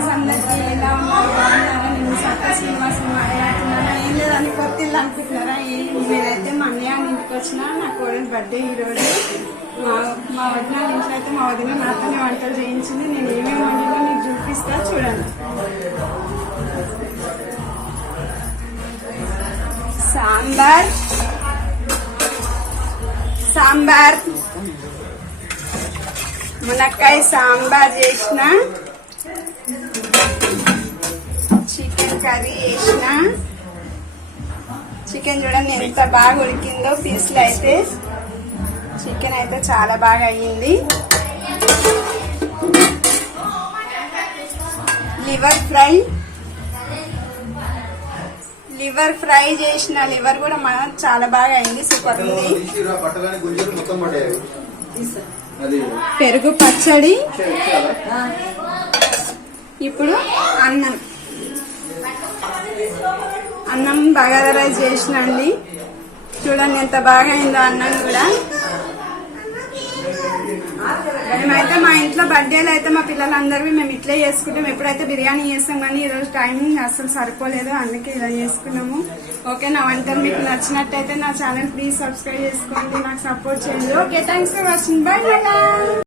Friends అందరికి ఎలా ఉన్నారు, బాగున్నారా? నేను సత్తా శ్రీనివాసం మాట్లాడుతున్నారా? ఏం లేదని కొత్త ఇల్లు అనుకుంటున్నారా? నేనైతే మా అన్నయ్య ఇంటికి వచ్చిన. నా కోడలు బర్త్డే ఈరోజు. మా వదిన ఇంట్లో అయితే మా వదిన నాతోనే వంటలు చేయించింది. నేను ఏమేమి వండినా మీకు చూపిస్తా, చూడండి. సాంబార్ మునక్కాయ సాంబార్ చేసిన, చికెన్ కర్రీ చేసిన. చికెన్ చూడండి ఎంత బాగా ఉడికిందో. పీస్లు అయితే చికెన్ అయితే చాలా బాగా అయ్యింది. లివర్ ఫ్రై చేసిన. లివర్ కూడా చాలా బాగా అయింది, సూపర్ ఉంది. పెరుగు పచ్చడి. ఇప్పుడు అన్నం బగారా రైస్ చేసిన అండి. చూడండి ఎంత బాగా అయిందో అన్నం కూడా. మేమైతే మా ఇంట్లో బర్త్డేలు అయితే మా పిల్లలందరివి మేము ఇట్లే చేసుకుంటాం. ఎప్పుడైతే బిర్యానీ చేస్తాం, కానీ ఈరోజు టైమింగ్ అసలు సరిపోలేదు, అందుకే ఇలా చేసుకున్నాము. ఓకే, నా వంటలు మీకు నచ్చినట్టయితే నా ఛానల్ ప్లీజ్ సబ్స్క్రైబ్ చేసుకోండి, నాకు సపోర్ట్ చేయండి. Okay, thanks for watching. By.